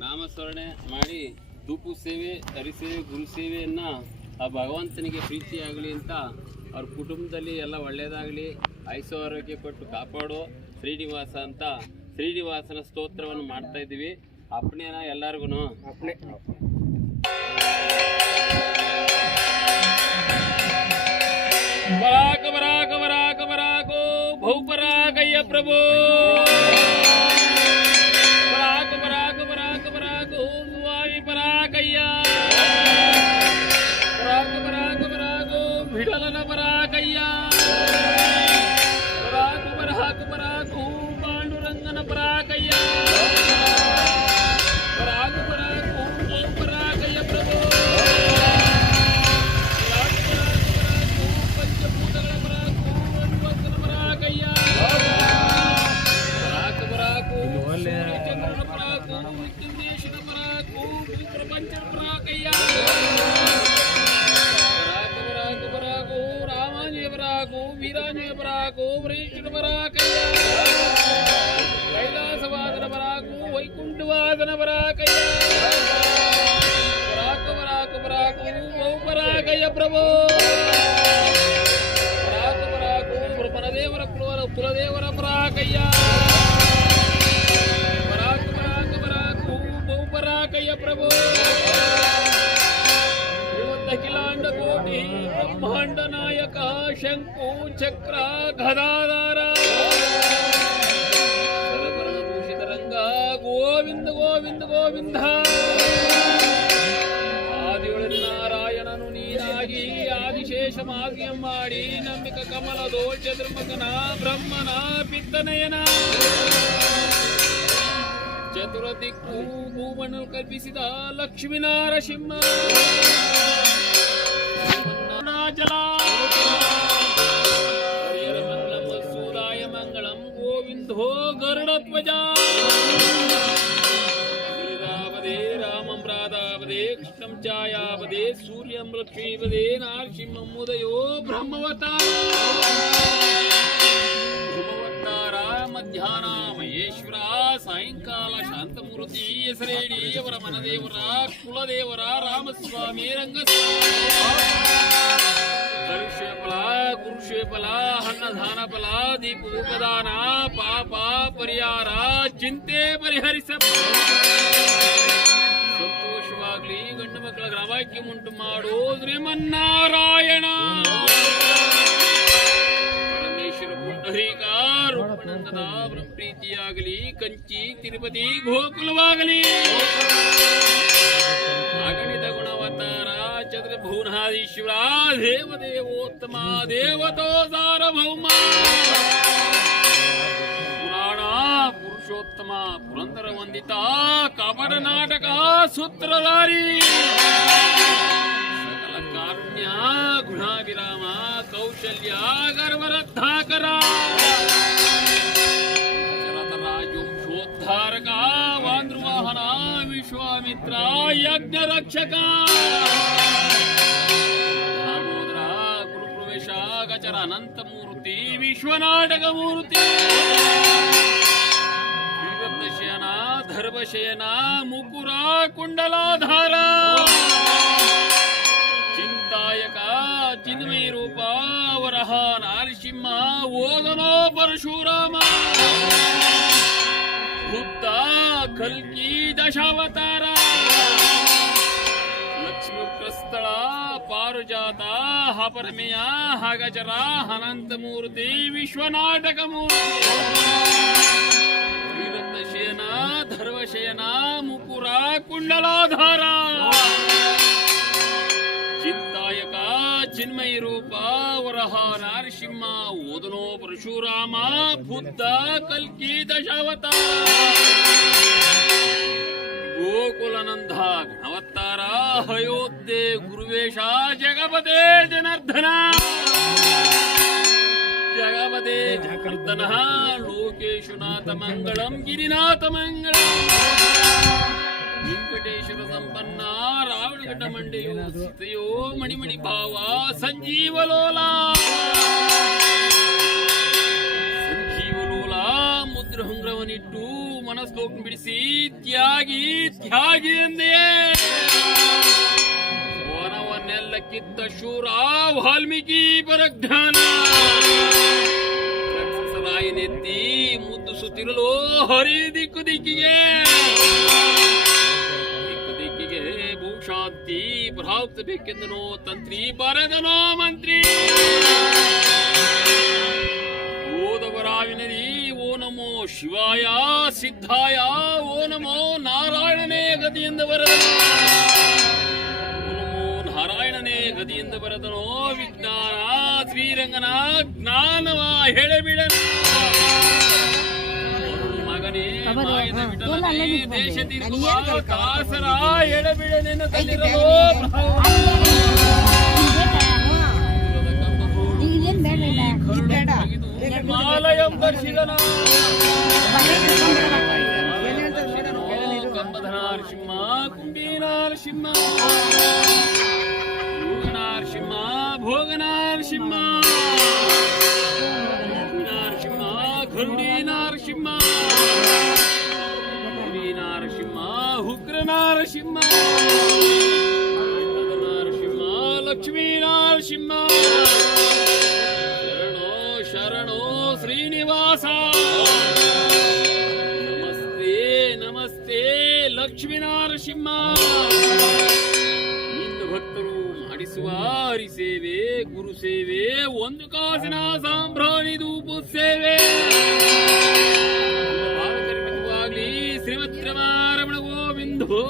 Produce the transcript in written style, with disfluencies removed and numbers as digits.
ನಾಮಸ್ಮರಣೆ ಮಾಡಿ ಧೂಪು ಸೇವೆ, ಹರಿಸೇವೆ, ಗುರು ಸೇವೆಯನ್ನು ಆ ಭಗವಂತನಿಗೆ ಪ್ರೀತಿಯಾಗಲಿ ಅಂತ ಅವ್ರ ಕುಟುಂಬದಲ್ಲಿ ಎಲ್ಲ ಒಳ್ಳೆಯದಾಗಲಿ, ಆಯುಷ್ಯ ಆರೋಗ್ಯ ಕೊಟ್ಟು ಕಾಪಾಡೋ ಶ್ರೀನಿವಾಸ ಅಂತ ಶ್ರೀನಿವಾಸನ ಸ್ತೋತ್ರವನ್ನು ಮಾಡ್ತಾ ಇದ್ದೀವಿ. ಅಪ್ಪಣೆನ ಎಲ್ಲರಿಗೂ ಅಪ್ಪಣೆ. ಬರಾಕ ಬರಾಕ ಬರಾಕ ಬರಾಕೋ ಭೌಪರಾಗಯ್ಯ ಪ್ರಭು. ಬರಾಕ ಬರಾಕ ಬರಾಕ ಬರಾಕೋ ಸ್ವಾಮಿ ಪರಾಕಯ್ಯ. ಬರಾಕ ಬರಾಕ ಬರಾಕೋ ವಿಠಲನ ಪರಾಕಯ್ಯ. ಬರಾಕ ಬರಾಕ ಬರಾಕೋ ಪಾಂಡುರಂಗನ ಪರಾಕಯ್ಯ. ಬರಾಕ ಬರಾಕೋ ಭೌಪರಾಗಯ್ಯ ಪ್ರಭು. ಕೈಲಾಸವಾದನ ಬರಾಕು ವೈಕುಂಠವಾದನ ಬರಾಕಯ್ಯ. ಬರಾಕ ಬರಾಕ ಬರಾಕು ಬಹುಪರಾಕಯ್ಯ ಪ್ರಭು. ಬರಾಕ ಬರಾಕು ಮನದೇವರ ಕುಲದೇವರ ಪರಾಕಯ್ಯ. ಬರಾಕ ಬರಾಕ ಬರಾಕು ಬಹುಪರಾಕಯ್ಯ ಪ್ರಭು. ಅಖಿಲಾಂಡ ಕೋಟಿ ಬ್ರಹ್ಮಾಂಡ ನಾಯಕ ಶಂಕು ಚಕ್ರ ಗದಾಧಾರ ಭೂಷಿತ ರಂಗ ಗೋವಿಂದ ಗೋವಿಂದ ಗೋವಿಂದ. ಆದಿಯೊಳಗೆ ನಾರಾಯಣನು ನೀನಾಗಿ ಆದಿಶೇಷ ಮಾರ್ಗ್ಯಂ ಮಾಡಿ ನಂಬಿಕ ಕಮಲ ದೋಷ ಧರ್ಮಕನ ಬ್ರಹ್ಮನ ಪಿತ್ತನಯನ ಚತುರ ದಿಕ್ಕು ಭೂಮಣ್ಣು ಕಲ್ಪಿಸಿದ ಲಕ್ಷ್ಮೀ ನಾರಸಿಂಹ ಜಲ ಹರಿಹರ ಮಂಗಳಂ ವಸೂದಾಯ ಮಂಗಳಂ ಗೋವಿಂದೋ ಗರುಡಧ್ವಜ. ಶ್ರೀರಾಮದೇ ರಾಮಂ ರಾಧಾವದೇ ಕೃಷ್ಣಂ ಛಾಯಾವದೇ ಸೂರ್ಯಂ ಲಕ್ಷ್ಮೀವದೇ ನಾರಸಿಂಹಂ ಉದಯೋ ಬ್ರಹ್ಮವತಾರ. ಮಧ್ಯಾಹ್ನ ಮಹೇಶ್ವರ, ಸಾಯಂಕಾಲ ಶಾಂತಮೂರ್ತಿ, ಹೆಸರೇಡಿ ಅವರ ಮನದೇವರ ಕುಲದೇವರ ರಾಮಸ್ವಾಮಿ ರಂಗಸ್ವಾಮಿ. ಕರುಷೇಫಲ ಕುರುಷೇಫಲ ಅನ್ನದಾನ ಫಲ ದೀಪೋಪದಾನ ಪಾಪ ಪರಿಹಾರ ಚಿಂತೆ ಪರಿಹರಿಸ ಸಂತೋಷವಾಗ್ಲಿ. ಗಂಡು ಮಕ್ಕಳ ಗ್ರಾಮಕ್ಕೆ ಉಂಟು ಮಾಡೋ ಶ್ರೀಮನ್ನಾರಾಯಣ. ರೂಪನಂದದ ಪ್ರೀತಿಯಾಗಲಿ. ಕಂಚಿ ತಿರುಪತಿ ಗೋಕುಲವಾಗಲಿ. ಅಗಣಿತ ಗುಣವತಾರ ಚಂದ್ರಭುವನಾಧೀಶ್ವರ ದೇವದೇವೋತ್ತಮ ದೇವತೋ ಸಾರ್ವಭೌಮ. ಪುರಾಣ ಪುರುಷೋತ್ತಮ ಪುರಂದರ ವಂದಿತ ಕಪಟ ನಾಟಕ ಸೂತ್ರಧಾರಿ ಸಕಲ ಕಾರುಣ್ಯ ಗುಣಾವಿರಾಮ ಕೌಶಲ್ಯ ಗರ್ವರತ್ನಾಕರ ಶರತರಾಜೋದ್ಧಾರಕ ವಾಂದ್ರುವಾಹನ ವಿಶ್ವಾಮಿತ್ರ ಯಜ್ಞ ರಕ್ಷಕ ದಾಮೋದರ ಗುರುಪ್ರವೇಶ ಗಜರ ಅನಂತ ಮೂರ್ತಿ ವಿಶ್ವನಾಟಕ ಮೂರ್ತಿ. ಶ್ರೀವೃತ್ತಶಯನ ಧರ್ಮಶಯನ ಮುಕುರ ಕುಂಡಲಾಧಾರ ಚಿಂತಾಯಕ ಚಿನ್ಮಯ ರೂಪ ವರಹ ನಾರಸಿಂಹ ಓದನೋ ಪರಶುರಾಮ ಬುದ್ಧ ಕಲ್ಕಿ ದಶಾವತಾರ ಲಕ್ಷ್ಮೀಪ್ರಸ್ಥಳ ಪಾರುಜಾತ ಹಪರಮೆಯ ಹಗಜರ ಅನಂತಮೂರ್ತಿ ವಿಶ್ವನಾಟಕ ಮೂರ್ತಿ. ಶ್ರೀರತ್ನಶಯನ ಧರ್ಮಶಯನ ಮುಕುರ ಕುಂಡಲಾಧಾರ ಚಿಂತಾಯಕ ಚಿನ್ಮಯ ರೂಪ ವರಹ ನಾರಸಿಂಹ ಓದನೋ ಪರಶುರಾಮ ಬುದ್ಧ ಕಲ್ಕಿ ದಶಾವತಾರ ಗೋಕುಲನಂದ ಗಣವತ್ತಾರ ಅಯೋಧ್ಯೆ ಗುರುವೇಶ ಜಗಪದೇ ಜನಾರ್ದನ ಜಗಪದೇ ಜಗರ್ದನ ಲೋಕೇಶುನಾಥ ಮಂಗಳಂ ಗಿರಿನಾಥ ಮಂಗಳಂ. ವೆಂಕಟೇಶ್ವರ ಸಂಪನ್ನ ರಾವಣಘಟ್ಟ ಮಂಡೆಯೋ ಸೀತೆಯೋ ಮಣಿಮಣಿ ಭಾವ ಸಂಜೀವಲೋಲ ಸಂಜೀವಲೋಲ ಮುದ್ರಹುಂಗ್ರವನಿಟ್ಟು ಮನಸ್ಸೋಕ್ ಬಿಡಿಸಿ ತ್ಯಾಗಿ ತ್ಯಾಗಿ ಎಂದೇ ವನವನ್ನೆಲ್ಲ ಕಿತ್ತ ಶೂರ ವಾಲ್ಮೀಕಿ ಪರಜ್ಞಾನ ರಾಯನೆತ್ತಿ ಮುದ್ದಿಸುತ್ತಿರಲು ಹರಿ ದಿಕ್ಕು ದಿಕ್ಕಿಗೆ ಭೂಶಾಂತಿ ಪ್ರಾಪ್ತಬೇಕೆಂದನೋ ತಂತ್ರಿ ಬರದನೋ ಮಂತ್ರಿ ಓದವರಾವಿನದಿ ಓ ನಮೋ ಶಿವಾಯ ಸಿದ್ಧಾಯ ಓ ನಮೋ ನಾರಾಯಣನೇ ಗದಿಯಿಂದ ಬರದನೋ ಓ ನಮೋ ನಾರಾಯಣನೇ ಗದಿಯಿಂದ ಬರದನೋ ವಿಜ್ಞಾನ ಶ್ರೀರಂಗನ ಜ್ಞಾನವ ಹೇಳಬಿಡನ ಮಗನೇ ಮಾಯದ ವಿಠಲನೇ ದೇಶ ತಿರುಗುವ ಕಾಸರ ಎಡಬಿಡನೆನ ತಂದಿರಲೋ ಮಾಲಯಂಬರ್ಷಿಗನ ಕಂಬಧನಾರ್ಸಿಂಹ ಕುಂಬೀನಾರ್ಸಿಂಹ ಭೋಗನಾರ್ಸಿಂಹ ಭೋಗನಾರ್ಸಿಂಹ ನಾರಸಿಂಹ ಗರುಡೀನಾರಸಿಂಹ ನಾರಸಿಂಹ ಉಗ್ರ ನಾರಸಿಂಹ ನಾರಸಿಂಹ ಲಕ್ಷ್ಮೀ ನಾರಸಿಂಹ ಶರಣೋ ಶರಣೋ ಶ್ರೀನಿವಾಸ ನಮಸ್ತೆ ನಮಸ್ತೆ ಲಕ್ಷ್ಮೀ ನಾರಸಿಂಹ ನಿನ್ನ ಭಕ್ತರು ಮಾಡಿಸುವ ಹರಿಸೇವೆ ಗುರು ಸೇವೆ ಒಂದು ಕಾಸಿನ ಸಾಂಬ್ರಾಣಿ ಧೂಪ ಸೇವೆ ಶ್ರೀಮತ್ ರಮಣ ಗೋವಿಂದೋ